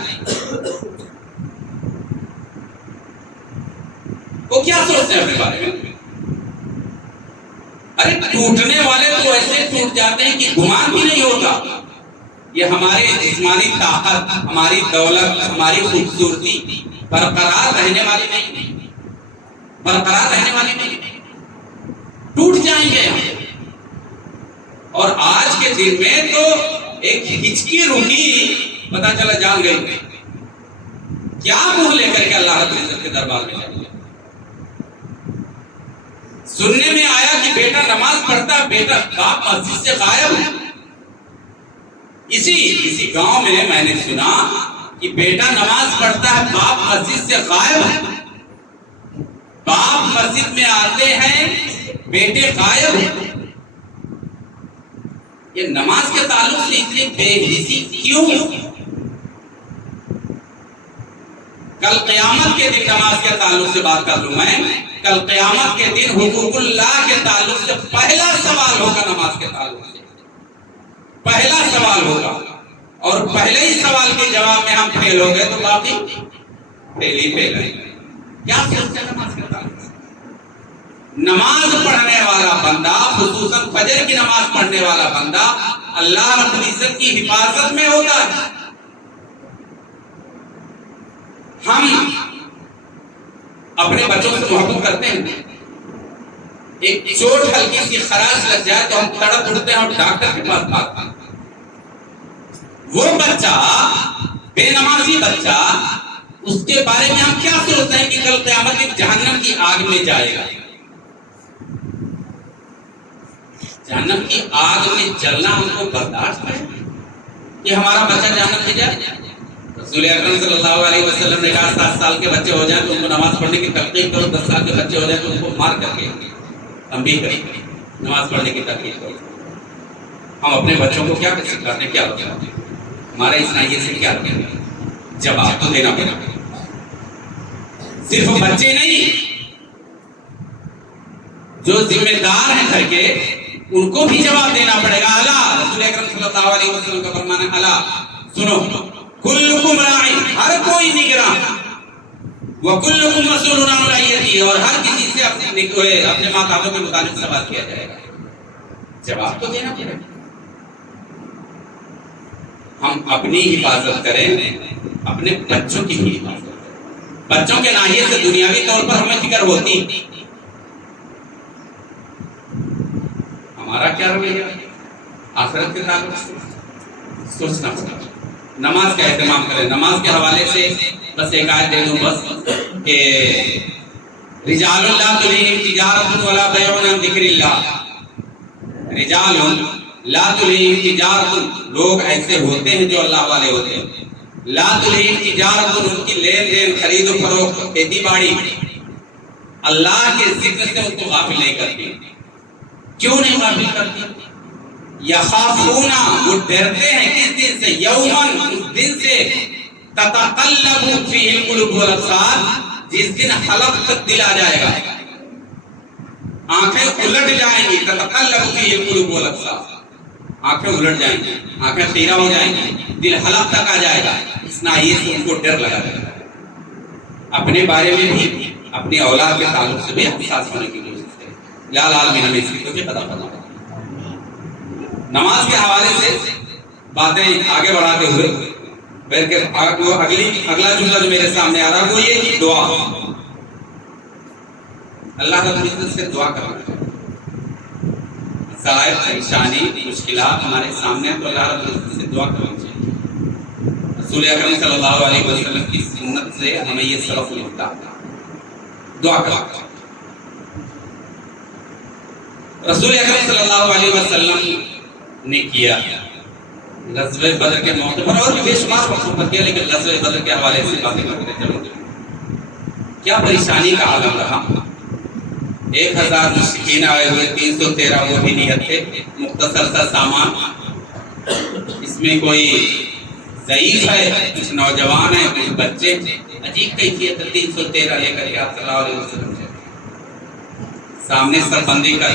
وہ کیا سوچتے ہیں اپنے بارے میں؟ ارے ٹوٹنے والے تو ایسے ٹوٹ جاتے ہیں کہ گمان بھی نہیں ہوتا. یہ ہماری جسمانی طاقت، ہماری دولت، ہماری خوبصورتی برقرار رہنے والی نہیں، برقرار رہنے والی نہیں، ٹوٹ جائیں گے. اور آج کے دن میں تو ایک ہچکی رکی، پتا چلا جان گئی، کیا منہ لے کر کے اللہ رب العزت کے دربار میں جائیں گے. سننے میں آیا کہ بیٹا نماز پڑھتا ہے، بیٹا باپ مسجد سے غائب ہے. اسی گاؤں میں نے سنا کہ بیٹا نماز پڑھتا ہے، باپ مسجد سے غائب ہے. باپ مسجد میں آتے ہیں، بیٹے غائب ہیں. یہ نماز کے تعلق سے اتنی بے حسی کیوں؟ کل قیامت کے دن نماز کے تعلق سے بات کر لوں میں. کل قیامت کے دن حقوق اللہ کے تعلق سے پہلا سوال ہوگا، نماز کے تعلق سے پہلا سوال ہوگا. اور پہلے ہی سوال کے جواب میں ہم فیل ہو گئے تو باقی فیل ہی فیل ہے. کیا سوچتے ہیں نماز کے تعلق سے؟ نماز پڑھنے والا بندہ، خصوصاً فجر کی نماز پڑھنے والا بندہ اللہ رب العزت کی حفاظت میں ہوتا ہے. ہم اپنے بچوں سے محبت کرتے ہیں، ایک چوٹ ہلکی سی خراش لگ جائے تو ہم تڑپ اٹھتے ہیں اور ڈاکٹر کے پاس بھاگتے ہیں. وہ بچہ، بے نمازی بچہ، اس کے بارے میں ہم کیا سوچتے ہیں کہ کل قیامت میں جہنم کی آگ میں جائے گا. جہنم کی آگ میں جلنا ہم کو برداشت ہے کہ ہمارا بچہ جہنم میں جائے؟ رسول اکرم صلی اللہ علیہ وسلم نے کہا 7 سال کے بچے ہو جائیں تو ان کو نماز پڑھنے کی تلقین کرو، 10 سال کے بچے ہو جائیں تو ان کو مار کر کے تنبیہ کریں، نماز پڑھنے کی تلقین کرو. ہم اپنے بچوں کو کیا سکھاتے ہیں، کیا بتاتے ہیں؟ ہمارا اسلامیت سے کیا رکھیں گے؟ جواب تو دینا پڑے گا. صرف بچے نہیں، جو ذمہ دار ہیں گھر کے، ان کو بھی جواب دینا پڑے گا. الا، رسول اکرم صلی اللہ علیہ وسلم کا فرمان ہے، الا سنو، کلکم راعی، ہر کوئی نگراں، وکلکم مسئول عن رعیتہ، اور ہر کسی سے اپنے ماتحتوں کے متعلق سوال کیا جائے گا. جواب تو دینا پڑے گا. ہم اپنی حفاظت کریں، اپنے بچوں کی بھی حفاظت کریں. بچوں کے ناحیے سے دنیاوی طور پر ہمیں فکر ہوتی، ہمارا کیا رویہ آخرت کے تعلق سے سوچنا پڑتا. نماز کا اہتمام کریں. نماز کے حوالے سے بس ایک آیت دے دوں بس، کہ رجال لا تلہیہم تجارۃ ولا بیع عن ذکر اللہ. رجال لا تلہیہم تجارۃ، لوگ ایسے ہوتے ہیں جو اللہ والے ہوتے ہیں. لا تلہیہم تجارۃ، ان کی لین دین، خرید و فروخت، کھیتی باڑی اللہ کے ذکر سے ان کو غافل نہیں کرتی. کیوں نہیں غافل کرتی؟ یخافون، وہ ڈرتے ہیں کس دن سے؟ یومن، اس دن سے تتقلب فیہ القلوب والابصار، جس دن حلق تک دل آ جائے گا، آنکھیں الٹ جائیں گی، تتقلب فیہ القلوب والابصار، آنکھیں الٹ جائیں گی، آنکھیں خیرہ ہو جائیں گی، دل حلق تک آ جائے گا۔ اس ناحیے سے ان کو ڈر لگا رہے گا، اپنے بارے میں بھی اپنی اولاد کے تعلق سے بھی حساس ہونے کی کوشش کریں۔ یا العالمین ہمیں اس کی توفیق عطا فرمائے۔ نماز کے حوالے سے باتیں آگے بڑھاتے ہوئے اگلا جملہ جو میرے سامنے آ رہا ہے وہ یہ کہ دعا، اللہ رب العزت سے دعا کرنا ہے۔ مسائل، پریشانی، مشکلات ہمارے سامنے ہیں تو اللہ رب العزت سے دعا کرنی چاہیے۔ رسول اکرم صلی اللہ علیہ وسلم کی سنت سے ہمیں یہ سبق ملتا ہے، دعا کرنا۔ رسول اکرم صلی اللہ علیہ وسلم نے کیا غزوہ بدر کے موقع پر، اور بھی بے شمار وقتوں پر کیا، لیکن غزوہ بدر کے حوالے سے باتیں کرتے چلو۔ کیا پریشانی کا عالم رہا، 1000 مشرکین آئے ہوئے، 313 وہ بھی نیت تھے، مختصر سا سامان، اس میں کوئی ضعیف ہے، کچھ نوجوان ہیں، کچھ بچے، عجیب کیفیت 313 لے کر کے آپ صلی اللہ علیہ وسلم سامنے سر بندی کر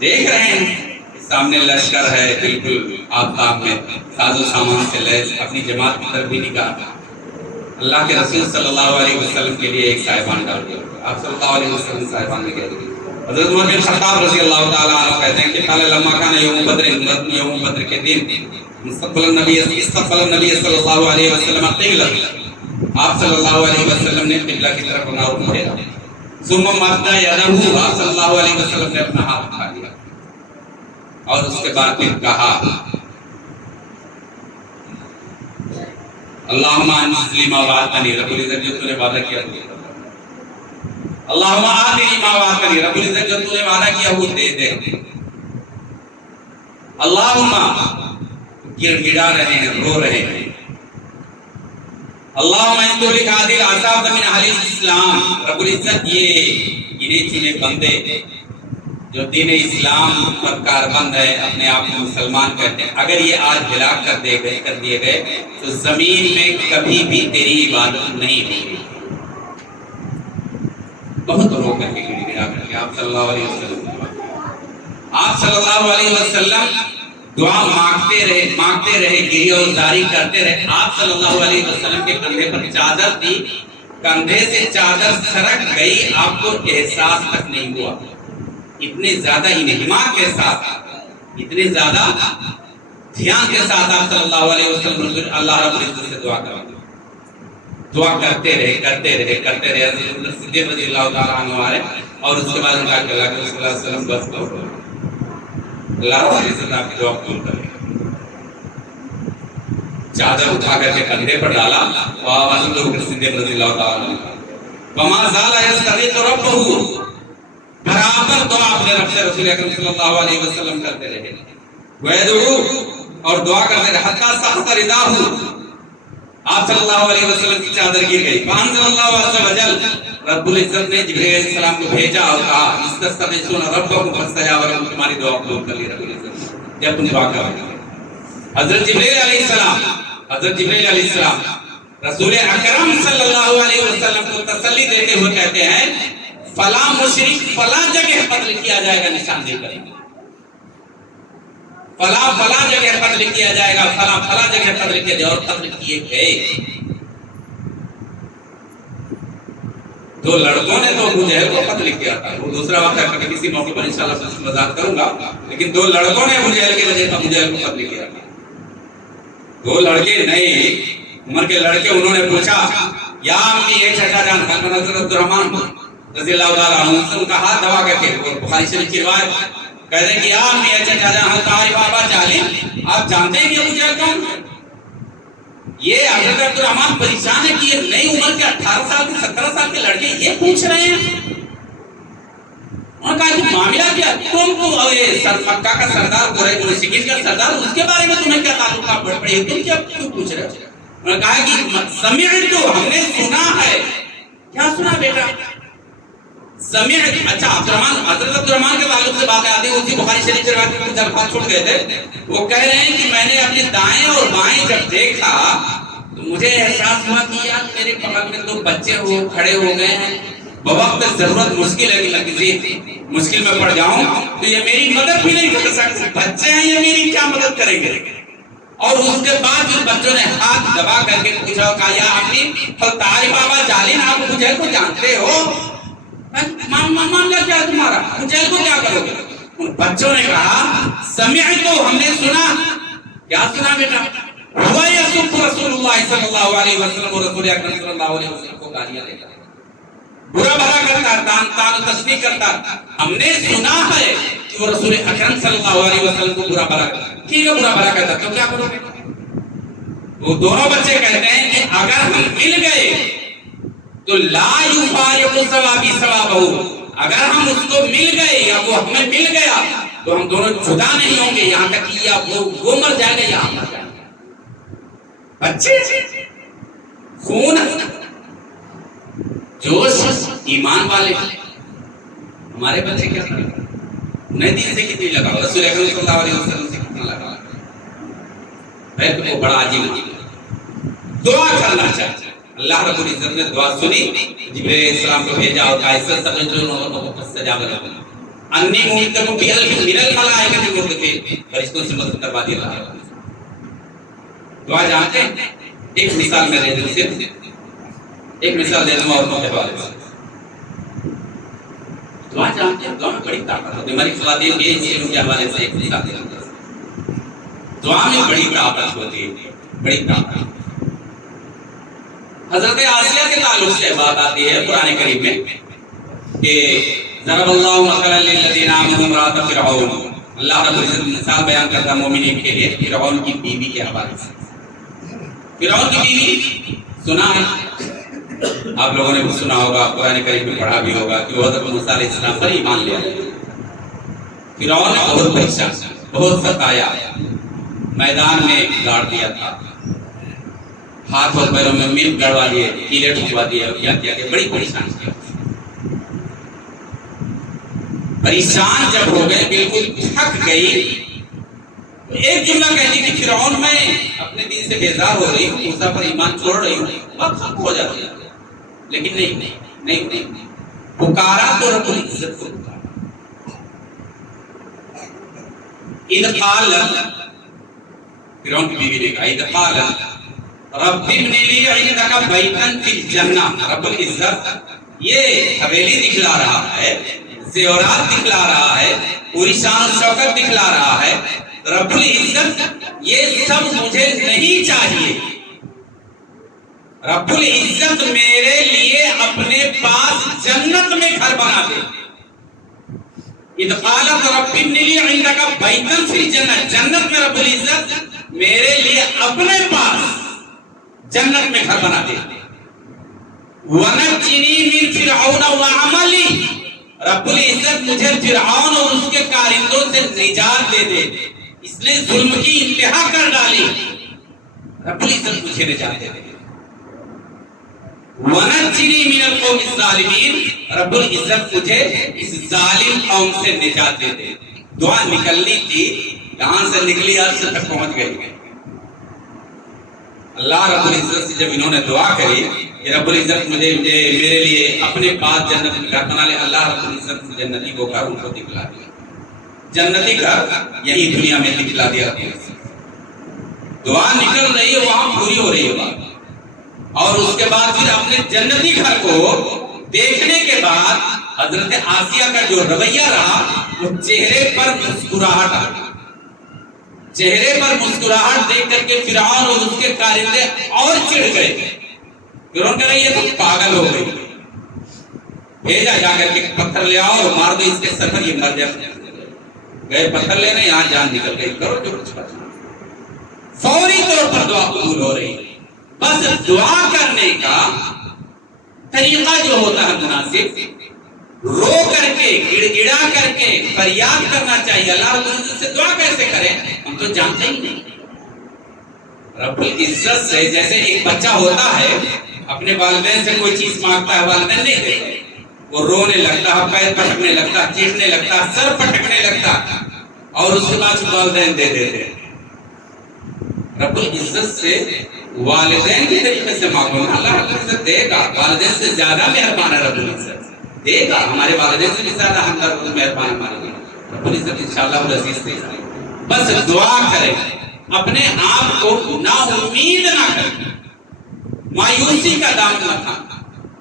دیکھ رہے ہیں، سامنے لشکر ہے بالکل آفتاب میں، ساز و سامان سے لیس، اپنی جماعت کی طرف بھی نکاح۔ اللہ کے رسول صلی اللہ علیہ وسلم کے لیے ایک صاحبان ڈال دیا، آپ صلی اللہ علیہ وسلم صاحبان میں کہہ دیا۔ حضرت عمر بن خطاب رضی اللہ تعالیٰ عنہ کہتے ہیں کہ قال لما کان یوم بدر، یوم بدر کے دن استقبل النبی صلی اللہ علیہ وسلم قبلہ، آپ صلی اللہ علیہ وسلم نے قبلہ کی طرف رخ پھیرا، ثم مد یدہ، آپ صلی اللہ علیہ وسلم نے اپنا ہاتھ اٹھا لیا اور اس کے بعد پھر کہا اللہم انزل ما وعدتنی، رب العزت جو تو نے وعدہ کیا اللہم آتنی ما وعدتنی، رب العزت جو تو نے وعدہ کیا وہ دے دے۔ اللہم گڑ گڑا رہے ہیں، رو رہے ہیں، اللہم انتو لکھادر عصاب من اہل الاسلام، رب العزت یہ گنے چنے بندے جو دین اسلام پر کاربند ہے، اپنے آپ کو مسلمان کہتے ہیں، اگر یہ آج ہلاک کر دیے گئے تو زمین میں کبھی بھی تیری عبادت نہیں ہوگی۔ بہت رو کر کے گڑ گڑا کر کے آپ صلی اللہ علیہ وسلم، آپ صلی اللہ علیہ وسلم دعا مانگتے رہے، گریہ و زاری کرتے رہے۔ آپ صلی اللہ علیہ وسلم کے کندھے پر چادر تھی، کندھے سے چادر سرک گئی، آپ کو احساس تک نہیں ہوا، اتنے زیادہ انہماک کے ساتھ، اتنے زیادہ دھیان کے ساتھ آپ صلی اللہ علیہ وسلم اللہ رب العزت سے دعا کرتے رہے۔ حضرت صدیق رضی اللہ تعالیٰ عنہ آئے اور اس کے بعد ان کا کہ اللہ کے صلی اللہ علیہ وسلم بس کرو، اللہ رب العزت آپ کی دعا قبول کرے۔ چادر اٹھا کر کے کندھے پر ڈالا اور حضرت صدیق رضی اللہ تعالیٰ عنہ وما زال یستغیث ربہ، برابر دعا اپنے رب سے رسول اکرم صلی اللہ علیہ وسلم کرتے رہے، ویدعو اور دعا کرتے رہے، حتی سقط رداہ، آپ صلی اللہ علیہ وسلم کی چادر گر گئی، فانزل اللہ عز وجل، رب العزت نے جبرائیل علیہ السلام کو بھیجا اور کہا استستغیثون ربکم فاستجاب لکم، تمہاری دعا قبول کر لی رب العزت جب تم دعا کر رہے۔ حضرت جبرائیل علیہ السلام رسول اکرم صلی اللہ علیہ وسلم کو تسلی دیتے ہوئے کہتے ہیں فلاں مشرک فلاں جگہ قتل کیا جائے گا، نشاندہی کریں گے، فلاں جگہ قتل کیا جائے گا، فلاں جگہ قتل کیا جائے، اور قتل کیے گئے۔ دو لڑکوں نے تو ابو جہل کو قتل کیا تھا، وہ دوسرا واقعہ کبھی کسی موقع پر انشاءاللہ وضاحت کروں گا، لیکن دو لڑکوں نے ابو جہل کی وجہ سے ابو جہل کو قتل کیا تھا۔ دو لڑکے نہیں، عمر کے لڑکے، انہوں نے پوچھا یا امی ایک چچا جان حضرت عبد الرحمن رضی اللہ تعالیٰ عنہ سے ان کا ہاتھ دبا کر کے، بخاری شریف کی روایت کہتے ہیں کہ یا امی ایک چچا جان تاری بابا جالم، آپ جانتے ہیں کہ ابو جہل کون؟ یہ حضرت عبد الرحمن پریشان ہے کہ یہ نئی عمر کے 18 سال کے 17 سال کے لڑکے یہ پوچھ رہے ہیں۔ انہوں نے کہا کہ معاملہ کیا، تم کو مکہ کا سردار قریش مشرکین کا سردار، اس کے بارے میں تمہیں کیا تعلقات پڑے ہیں، تم کیا کیوں پوچھ رہے ہو؟ انہوں نے کہا کہ سمعت، ہم نے سنا ہے۔ کیا سنا بیٹا؟ سمعت، اچھا حضرت عبد الرحمن کے تعلق سے باتیں آتی ہیں، اسی بخاری شریف کے روایت میں کچھ الفاظ چھوٹ گئے تھے، وہ کہہ رہے ہیں کہ میں نے اپنے دائیں اور بائیں جب دیکھا تو مجھے احساس ہوا کہ یار میرے بغل میں تو بچے کھڑے ہو گئے ہیں، بوقت ضرورت مشکل ہے کہ کسی مشکل میں پڑ جاؤں تو یہ میری مدد بھی نہیں کر سکتے، بچے ہیں یہ میری کیا مدد کریں گے؟ اور اس کے بعد ان بچوں نے ہاتھ دبا کر کے پوچھا کہا یا امی طارق بابا جالین آپ مجھے کو جانتے ہو؟ معاملہ کیا تمہارا، مجھے کو کیا کرو گے؟ ان بچوں نے کہا سمعتو، ہم نے سنا۔ کیا سنا بیٹا؟ ہوا یسب رسول اللہ صلی اللہ علیہ وسلم اور رسول اکرم صلی اللہ علیہ وسلم کو گالیاں دیتا، برا بھلا کرتا، تان و تشبیہ کرتا۔ ہم نے سنا ہے کہ وہ رسول اکرم صلی اللہ علیہ وسلم کو برا بھلا کرتا۔ ٹھیک ہے برا بھلا کرتا تو کیا کرو گے؟ وہ دونوں بچے کہتے ہیں کہ اگر ہم مل گئے تو لا یفارق ثوابی ثوابہ، اگر ہم اس کو مل گئے یا وہ ہمیں مل گیا تو ہم دونوں جدا نہیں ہوں گے، یہاں تک کہ یا وہ مر جائے گا یا ہم مر جائیں گے۔ بچے خون جوش ایمان والے، ہمارے بچے کیا کریں؟ انہیں دین سے کتنی لگا، رسول اکرم صلی اللہ علیہ وسلم سے کتنا لگا ہے تو وہ بڑا عجیب دعا کرنا چاہتا ہے۔ اللہ رب العزت نے دعا سنی، جبرائیل علیہ السلام کو بھیجا اور کہا فاستجاب لهم انی ممدکم بألف من الملائکۃ مردفین، فرشتوں سے مدد کروا دی اللہ رب العزت۔ دعا جانتے ہیں؟ ایک مثال میں دے دوں، صرف ایک مثال دے دوں اور متبادل دعا جانتے ہیں؟ دعا میں بڑی طاقت ہوتی ہے۔ ہماری خواتین کے اسلام کے حوالے سے ایک مثال دے دوں، دعا میں بڑی طاقت ہوتی ہے، بڑی طاقت۔ حضرت آسیہ کے تعلق سے بات آتی ہے قرآن کریم میں کہ ضرب اللہ مثلا للذین آمنوا امرأۃ فرعون، اللہ رب العزت مثال بیان کرتا مومنین کے لیے فرعون کی بیوی کے حوالے سے۔ فرعون کی بیوی سنا ہے آپ لوگوں نے بھی سنا ہوگا، قرآن کریم میں پڑھا بھی ہوگا کہ وہ حضرت موسیٰ علیہ السلام پر ایمان لے آئے۔ فرعون نے بہت پریشان، بہت ستایا، میدان میں گاڑ دیا تھا، ہاتھ اور پیروں میں مرچ گڑوا دیے، کیلے ٹھکوا دیے اور کیا کیا کہ بڑی پریشان کیا۔ پریشان جب ہو گئے، بالکل تھک گئی، ایک جملہ کہتی کہ فرعون میں اپنے دین سے بیزار ہو رہی ہوں، موسیٰ پر ایمان چھوڑ رہی ہوں، بہت ختم ہو جاتی ہے، لیکن نہیں پکارا تو رب العزت کو پکارا۔ اذ قال، فرعون کی بیوی نے کہا اذ قال رب ابن لی عندک بیتا فی الجنہ، رب العزت یہ حویلی دکھلا رہا ہے، زیورات دکھلا رہا ہے، پوری شان و شوکت دکھلا رہا ہے، رب العزت یہ سب مجھے نہیں چاہیے، رب العزت میرے لیے اپنے پاس جنت میں گھر بنا دے۔ اذ قالت رب ابن لی عندک بیتا فی الجنہ، جنت میں رب العزت میرے لیے اپنے پاس جنت میں گھر بنا دے۔ وَنَجِّنِي مِن فِرْعَوْنَ وَعَمَلِهِ، رب العزت مجھے فرعون اور اس کے کارندوں سے نجات دے دے، اس نے ظلم کی انتہا کر ڈالی، رب العزت مجھے نجات دے دے۔ وَنَجِّنِي مِنَ الْقَوْمِ الظَّالِمِينَ، رب العزت مجھے اس ظالم قوم سے نجات دے دے۔ دعا نکلنی تھی، کہاں سے نکلی، عرش تک پہنچ گئی۔ اللہ رب العزت سے جب انہوں نے دعا کری کہ رب العزت مجھے میرے لیے اپنے پاس جنت میں گھر بنا لے، اللہ رب العزت جنتی کو گھر ان کو دکھلا دیا، جنتی گھر یہی دنیا میں دکھلا دیا۔ دعا نکل رہی ہے، وہاں پوری ہو رہی ہے بات، اور اس کے بعد پھر اپنے جنتی گھر کو دیکھنے کے بعد حضرت آسیہ کا جو رویہ رہا وہ چہرے پر مسکراہٹ آ گئی، چہرے پر مسکراہٹ دیکھ کر کے فرعون اور اس کے کارندے اور چڑھ گئے۔ فرعون کہہ رہا یہ تو پاگل ہو گئی، بھیجا جا کر کے پتھر لے آؤ اور مار دو اس کے سر پر، یہ مر جائے۔ گئے پتھر لینے، یہاں جان نکل گئی، کرو جو کچھ کرنا۔ فوری طور پر دعا قبول ہو رہی، بس دعا کرنے کا طریقہ جو ہوتا ہے مناسب، رو کر کے، گڑ گڑا کر کے فریاد کرنا چاہیے۔ اللہ رب العزت سے دعا کیسے کریں ہم تو جانتے ہی نہیں۔ رب العزت سے جیسے ایک بچہ ہوتا ہے اپنے والدین سے کوئی چیز مانگتا ہے، والدین نہیں دیتے، وہ رونے لگتا ہے، پیر پٹکنے لگتا ہے، چیخنے لگتا ہے، سر پٹکنے لگتا ہے، اور اس کے بعد والدین دے دیتے۔ رب العزت سے والدین کی طریقے سے مانگو، اللہ رب العزت دے گا. والدین سے زیادہ مہربان ہے رب العزت، دے گا. ہمارے والدین سے بھی زیادہ ہمدرد مہربان ہمارے لیے رب العزت انشاءاللہ العزیز دے گا. بس دعا کریں، اپنے آپ کو نا امید نہ کریں، مایوسی کا دامن نہ تھا،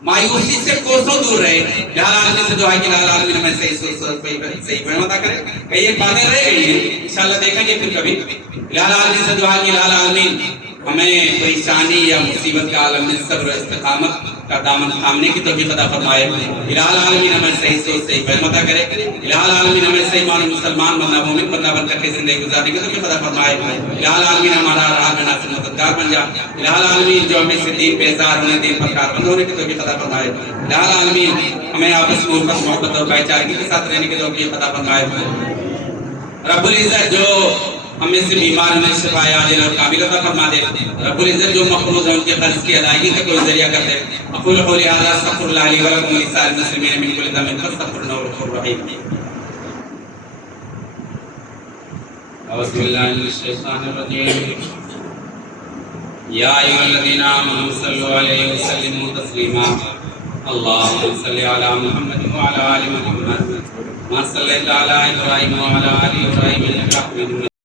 مایوسی سے کوسوں دور رہے. یا عالمین سے دعا کی، لا عالمین ہمیں صحیح فہم عطا کرے. کئی ایک باتیں رہ گئی ہیں انشاءاللہ دیکھیں گے پھر کبھی. یا عالمین سے دعا کی، لا عالمین ہمیں پریشانی یا مصیبت کا عالم میں صبر و استقامت کا دامن تھامنے کی توفیق عطا فرمائے. الہ العالمین ہمیں صحیح سوچ صحیح فہم عطا کرے. الہ العالمین ہمیں صحیح معنی مسلمان بننا، مومن بننا، بن کر کے زندگی گزارنے کی توفیق عطا فرمائے. الہ العالمین ہمارا راہ میں ناصر مددگار بن جا. الہ العالمین جو ہمیں سے دین بیزار ہونے، دین پر کاربند ہونے کی توفیق عطا فرمائے. الہ العالمین ہمیں آپس میں الفت محبت اور بھائی چارگی کے ساتھ رہنے کی توفیق عطا فرمائے. رب العزت جو ہمیں سے بیمار میں شفا عاجل اور کامل عطا فرما دے. رب العزت جو مقروض ہیں ان کے قرض کی ادائیگی کا کوئی ذریعہ کر دے. اقول قولی ھذا استغفر اللہ لی ولکم ولسائر المسلمین من کل ذنب فاستغفروہ انہ غفور رحیم. اعوذ باللہ من الشیطان الرجیم. یا ایھا الذین آمنوا صلوا علیہ وسلموا تسلیما. اللهم صل علی محمد وعلی آل محمد ما صلیت علی ابراہیم وعلی آل ابراہیم انک حمید مجید.